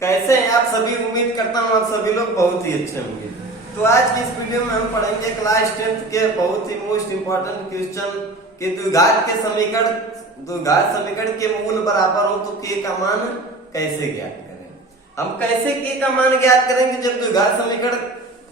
कैसे हैं आप सभी। उम्मीद करता हूँ आप सभी लोग बहुत ही अच्छे होंगे। तो आज की इस वीडियो में हम पढ़ेंगे क्लास 10th के बहुत ही मोस्ट इम्पोर्टेंट क्वेश्चन कि द्विघात समीकरण के मूल बराबर हो तो के का मान कैसे ज्ञात करें। हम कैसे के का मान ज्ञात करेंगे जब द्विघात समीकरण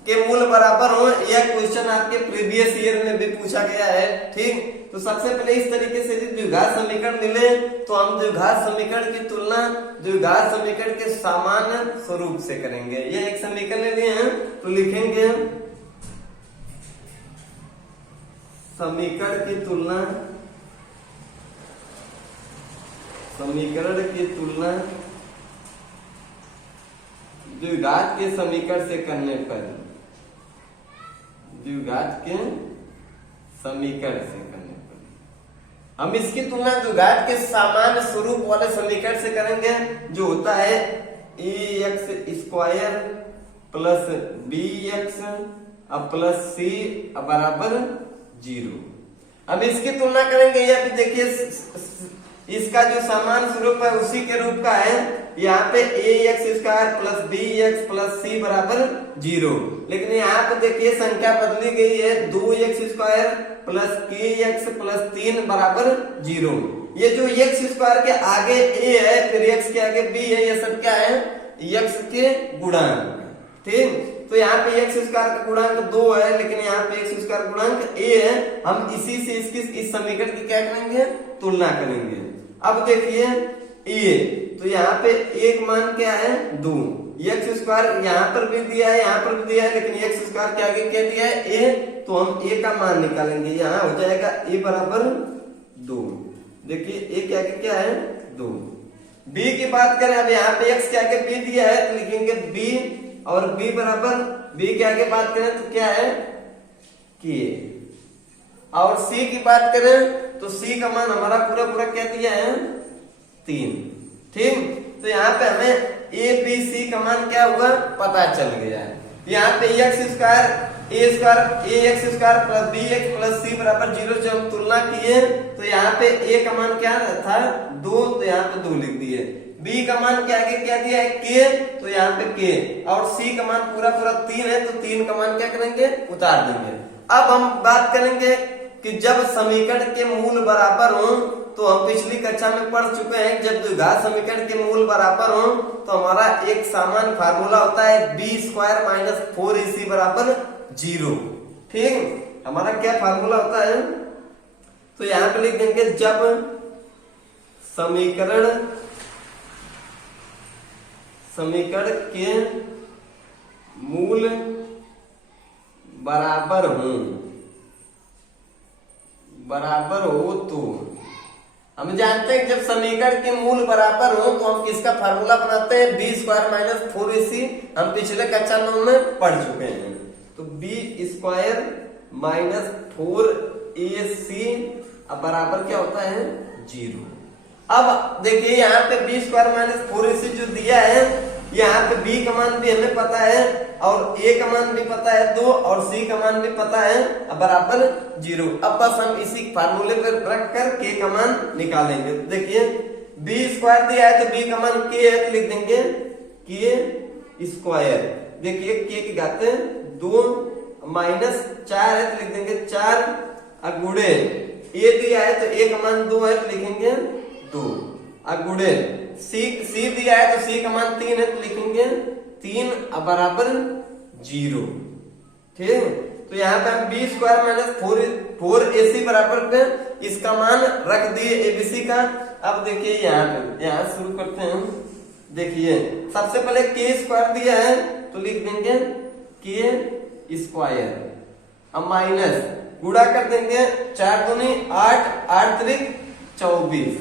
के मूल बराबर हो। यह क्वेश्चन आपके प्रीवियस ईयर में भी पूछा गया है। ठीक, तो सबसे पहले इस तरीके से द्विघात समीकरण मिले तो हम द्विघात समीकरण की तुलना द्विघात समीकरण के सामान्य स्वरूप से करेंगे। ये एक समीकरण लिए हैं तो लिखेंगे समीकरण की तुलना द्विघात के समीकरण से करने पर हम इसकी तुलना द्विघात के सामान्य स्वरूप वाले समीकरण से करेंगे जो होता है ax² plus bx plus c बराबर 0। अब इसकी तुलना करेंगे। ये भी देखिए इसका जो सामान्य स्वरूप है उसी के रूप का है। यहाँ पे ax² plus bx plus c बराबर 0, लेकिन यहाँ पे देखिए संख्या बदली गई है 2x² प्लस kx प्लस 3 बराबर 0। ये जो x² के आगे a है फिर x के आगे b है, ये सब क्या है x के गुणांक। ठीक, तो यहाँ पे x² का गुणांक 2 है लेकिन यहाँ पे x² का गुणांक a है। हम इसी से इस समीकरण की क्या करेंगे तुलना करेंगे। अब देखिए a, तो यहाँ पे एक मान क्या है 2, x² यहाँ पर भी दिया है यहाँ पर भी दिया है लेकिन x² के आगे क्या दिया है a, तो हम a का मान निकालेंगे। यहाँ हो जाएगा a बराबर 2। देखिए a के आगे क्या है 2। b की बात करें, अब यहाँ पे x के आगे b दिया है तो लिखेंगे b और b बराबर b के आगे बात करें तो क्या है k, और c की बात करें तो c का मान हमारा पूरा क्या दिया है 3। ठीक, तो यहाँ पे हमें a b c का मान क्या हुआ पता चल गया है। यहाँ पे ax² plus bx plus c बराबर 0 जब हम तुलना किए तो यहाँ पे a का मान क्या था 2, तो यहाँ पे 2 लिख दिए। b का मान क्या दिया है k, तो यहाँ पे k, और c का मान पूरा 3 है तो 3 का मान क्या करेंगे उतार देंगे। अब हम बात करेंगे कि जब समीकरण के मूल बराबर हो, तो हम पिछली कक्षा में पढ़ चुके हैं जब द्विघात समीकरण के मूल बराबर हो तो हमारा एक सामान्य फार्मूला होता है b² माइनस 4ac बराबर 0। ठीक, हमारा क्या फार्मूला होता है, तो यहाँ पे लिख देंगे जब समीकरण के मूल बराबर हो तो हम जानते हैं जब समीकरण के मूल बराबर हो तो हम किसका फार्मूला बनाते हैं b² माइनस 4ac। हम पिछले कक्षा में पढ़ चुके हैं। तो b² माइनस 4ac बराबर क्या होता है 0। अब देखिए यहाँ पे b² माइनस 4ac जो दिया है, यहाँ पे b का मान भी हमें पता है और a का मान भी पता है 2 और c का मान भी पता है बराबर 0। अब बस हम इसी फार्मूले पर रख कर k का मान निकालेंगे। देखिए b² दिया है तो b का मान k है तो लिख देंगे k²। देखिए k की घात 2 माइनस 4 है तो लिख देंगे 4 गुणे a दिया है तो a का मान 2 है तो लिखेंगे 2 गुणे c दिया है तो c का मान 3 है तो लिखेंगे 3 बराबर 0। ठीक, तो यहाँ पे हम b² माइनस 4ac बराबर पे इसका मान रख दिए abc का। अब देखिए यहाँ शुरू करते हैं। देखिए सबसे पहले k² दिया है तो लिख देंगे k², अब माइनस गुणा कर देंगे 4 दूनी 8, 8 त्रिक 24,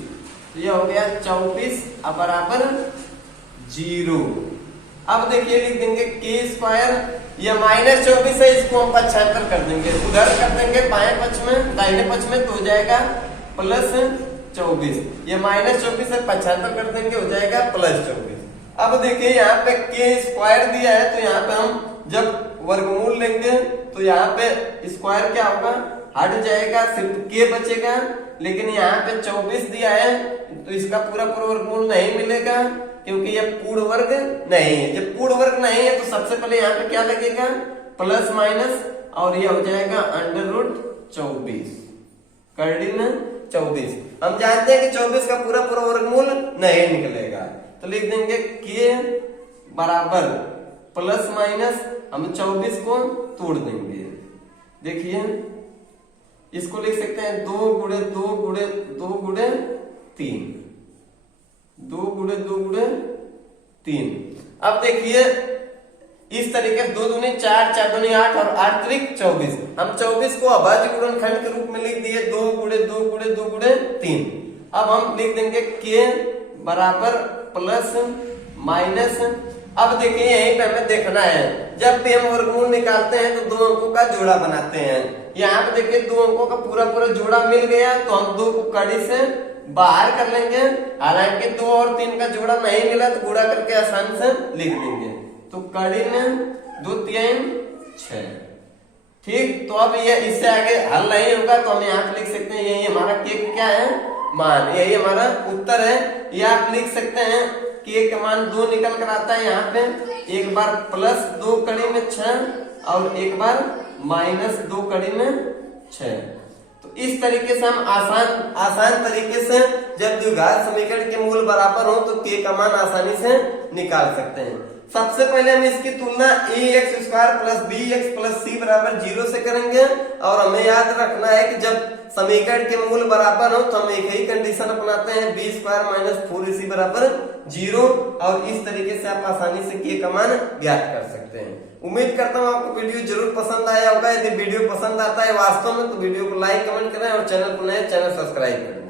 तो यह हो गया 24 बराबर 0। अब देखिए लिख देंगे k², यह माइनस 24 है, इसको हम पक्षांतर कर देंगे, उधर कर देंगे बाएं पक्ष में दाहिने पक्ष में तो हो जाएगा प्लस 24। यह माइनस 24 है, पक्षांतर कर देंगे हो जाएगा प्लस 24। अब देखिए यहाँ पे k² दिया है तो यहाँ पे हम जब वर्गमूल लेंगे तो यहाँ पे स्क्वायर क्या होगा हट जाएगा, सिर्फ के बचेगा। लेकिन यहाँ पे 24 दिया है तो इसका पूरा पूरा वर्गमूल नहीं मिलेगा क्योंकि ये पूर्ण वर्ग नहीं है। जब पूर्ण वर्ग नहीं है तो सबसे पहले यहाँ पे क्या लगेगा, प्लस माइनस, और ये हो जाएगा √24 कर्डिन 24। हम जानते हैं कि 24 का पूरा पूरा वर्गमूल नहीं निकलेगा, तो लिख देंगे के बराबर प्लस माइनस, हम 24 को तोड़ देंगे। देखिए इसको लिख सकते हैं 2 गुणे 2 गुणे 2 गुणे 3, 2 गुणे 2 गुणे 3। अब देखिए इस तरीके से 2 दूनी 4, 4 दूनी 8 और 8 त्रिक 24। हम 24 को अभाज्य गुणनखंड के रूप में लिख दिए 2 गुणे 2 गुणे 2 गुणे 3। अब हम लिख देंगे के बराबर प्लस माइनस। अब देखिए यहीं पे हमें देखना है, जब भी हम वर्गमूल निकालते हैं तो 2 अंकों का जोड़ा बनाते हैं। यहाँ पे देखिए 2 अंकों का पूरा पूरा जोड़ा मिल गया तो हम 2 को कड़ी से बाहर कर लेंगे। हालांकि 2 और 3 का जोड़ा नहीं मिला तो गुणा करके आसानी से लिख देंगे। तो कड़ी में 2 3 6। ठीक, तो अब ये इससे आगे हल नहीं होगा तो हम यहाँ पे लिख सकते हैं यही हमारा के क्या है, मान, यही हमारा उत्तर है। या आप लिख सकते हैं के का मान 2 निकल कर आता है यहाँ पे, एक बार प्लस 2 कड़ी में 6 और एक बार माइनस 2 कड़ी में 6। तो इस तरीके से हम आसान तरीके से जब द्विघात समीकरण के मूल बराबर हो तो के का मान आसानी से निकाल सकते हैं। सबसे पहले हम इसकी तुलना ax² plus bx plus c बराबर 0 से करेंगे। और हमें याद रखना है कि जब समीकरण के मूल बराबर हो तो हम एक ही कंडीशन अपनाते हैं, b² माइनस 4ac बराबर 0। और इस तरीके से आप आसानी से के का मान ज्ञात कर सकते हैं। उम्मीद करता हूँ आपको वीडियो जरूर पसंद आया होगा। यदि वीडियो पसंद आता है वास्तव में तो वीडियो को लाइक कमेंट करें और चैनल को नए चैनल सब्सक्राइब करें।